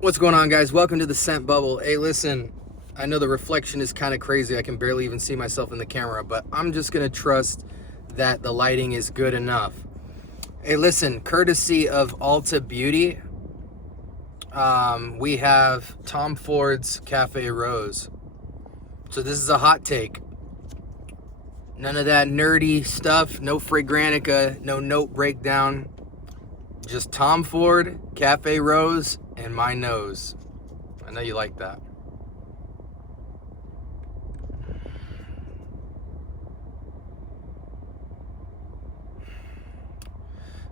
What's going on, guys? Welcome to the scent bubble. Hey, listen, I know the reflection is kind of crazy. I can barely even see myself in the camera, but I'm just going to trust that the lighting is good enough. Hey, listen, courtesy of Ulta Beauty, we have Tom Ford's Cafe Rose. So this is a hot take. None of that nerdy stuff, no Fragrantica, no note breakdown. Just Tom Ford, Cafe Rose, and my nose. I know you like that.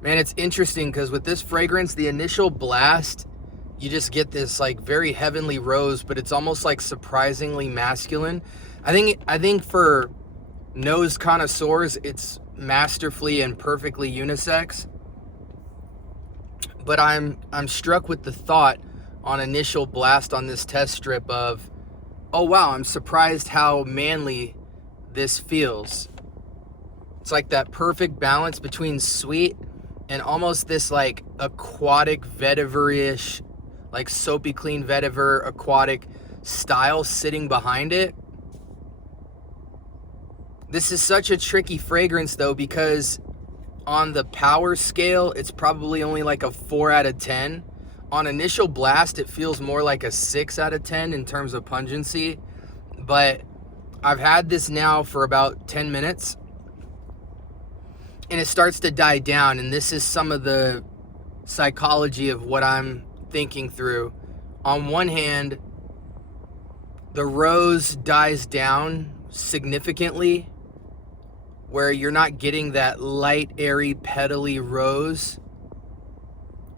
Man, it's interesting because with this fragrance, the initial blast, you just get this like very heavenly rose, but it's almost like surprisingly masculine. I think for nose connoisseurs, it's masterfully and perfectly unisex. But I'm struck with the thought on initial blast on this test strip of, oh wow, I'm surprised how manly this feels. It's like that perfect balance between sweet and almost this like aquatic vetiver-ish, like soapy clean vetiver aquatic style sitting behind it. This is such a tricky fragrance though, because on the power scale, it's probably only like a 4 out of 10. On initial blast, it feels more like a 6 out of 10 in terms of pungency. But I've had this now for about 10 minutes. And it starts to die down. And this is some of the psychology of what I'm thinking through. On one hand, the rose dies down significantly, where you're not getting that light, airy, petally rose.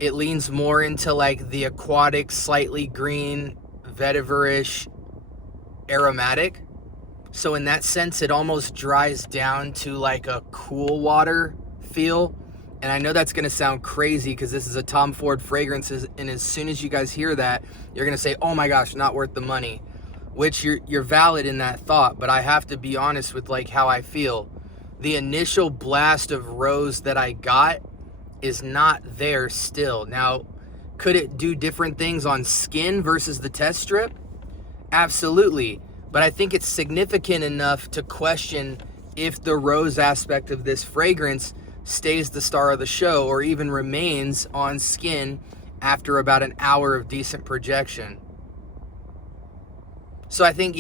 It leans more into like the aquatic, slightly green, vetiver-ish aromatic. So in that sense, it almost dries down to like a cool water feel. And I know that's gonna sound crazy because this is a Tom Ford fragrance, and as soon as you guys hear that, you're gonna say, oh my gosh, not worth the money. Which you're valid in that thought, but I have to be honest with like how I feel. The initial blast of rose that I got is not there still. Now, could it do different things on skin versus the test strip? Absolutely. But I think it's significant enough to question if the rose aspect of this fragrance stays the star of the show or even remains on skin after about an hour of decent projection. So I think,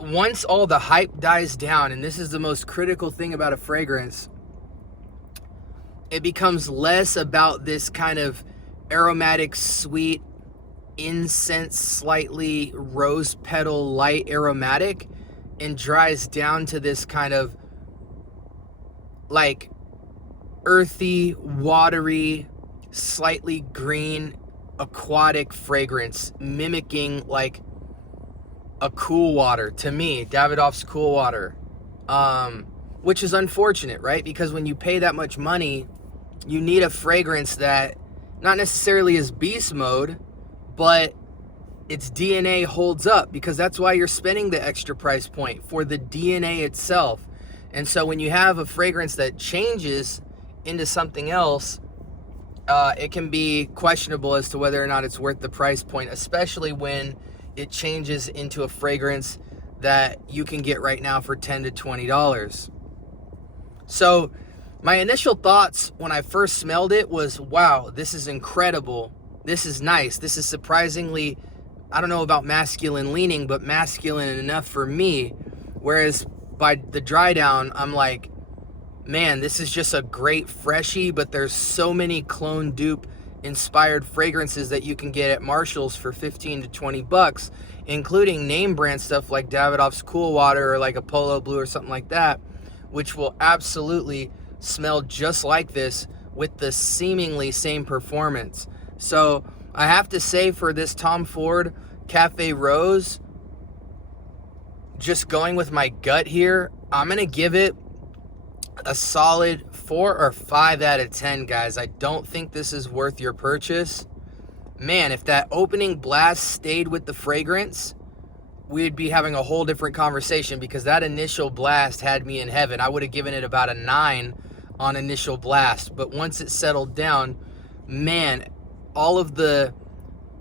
once all the hype dies down, and this is the most critical thing about a fragrance, it becomes less about this kind of aromatic, sweet, incense, slightly rose petal, light aromatic, and dries down to this kind of like earthy, watery, slightly green, aquatic fragrance, mimicking like a cool water. To me, Davidoff's cool water, which is unfortunate, right? Because when you pay that much money, you need a fragrance that not necessarily is beast mode, but its DNA holds up, because that's why you're spending the extra price point, for the DNA itself. And so when you have a fragrance that changes into something else, it can be questionable as to whether or not it's worth the price point, especially when it changes into a fragrance that you can get right now for $10 to $20. So my initial thoughts when I first smelled it was, wow, this is incredible. This is nice. This is surprisingly, I don't know about masculine leaning, but masculine enough for me. Whereas by the dry down, I'm like, man, this is just a great freshie, but there's so many clone dupe inspired fragrances that you can get at Marshall's for 15 to 20 bucks, including name brand stuff like Davidoff's Cool Water or like a Polo Blue or something like that, which will absolutely smell just like this with the seemingly same performance. So I have to say, for this Tom Ford Cafe Rose, just going with my gut here, I'm gonna give it a solid 4 or 5 out of 10, guys. I don't think this is worth your purchase. Man, if that opening blast stayed with the fragrance, we'd be having a whole different conversation, because that initial blast had me in heaven. I would have given it about a 9 on initial blast, but once it settled down, man, all of the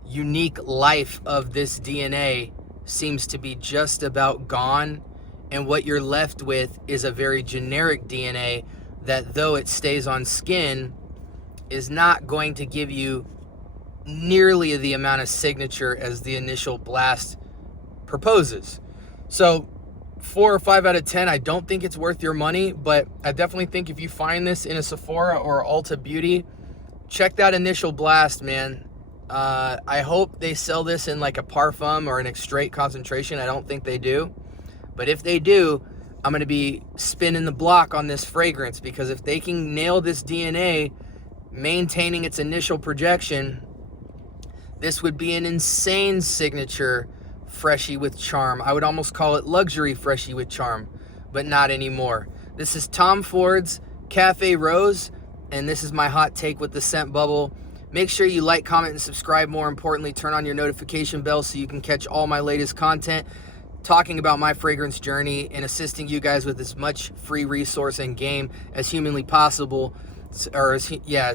unique life of this DNA seems to be just about gone, and what you're left with is a very generic DNA that, though it stays on skin, is not going to give you nearly the amount of signature as the initial blast proposes. So 4 or 5 out of 10, I don't think it's worth your money, but I definitely think if you find this in a Sephora or Ulta Beauty, check that initial blast, man. I hope they sell this in like a parfum or in a straight concentration. I don't think they do. But if they do, I'm going to be spinning the block on this fragrance, because if they can nail this DNA, maintaining its initial projection, this would be an insane signature freshie with charm. I would almost call it luxury freshie with charm, but not anymore. This is Tom Ford's Cafe Rose, and this is my hot take with the scent bubble. Make sure you like, comment, and subscribe. More importantly, turn on your notification bell so you can catch all my latest content, talking about my fragrance journey and assisting you guys with as much free resource and game as humanly possible, as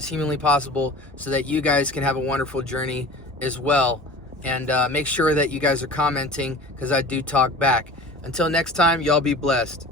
humanly possible, so that you guys can have a wonderful journey as well. And make sure that you guys are commenting, because I do talk back. Until next time, y'all be blessed.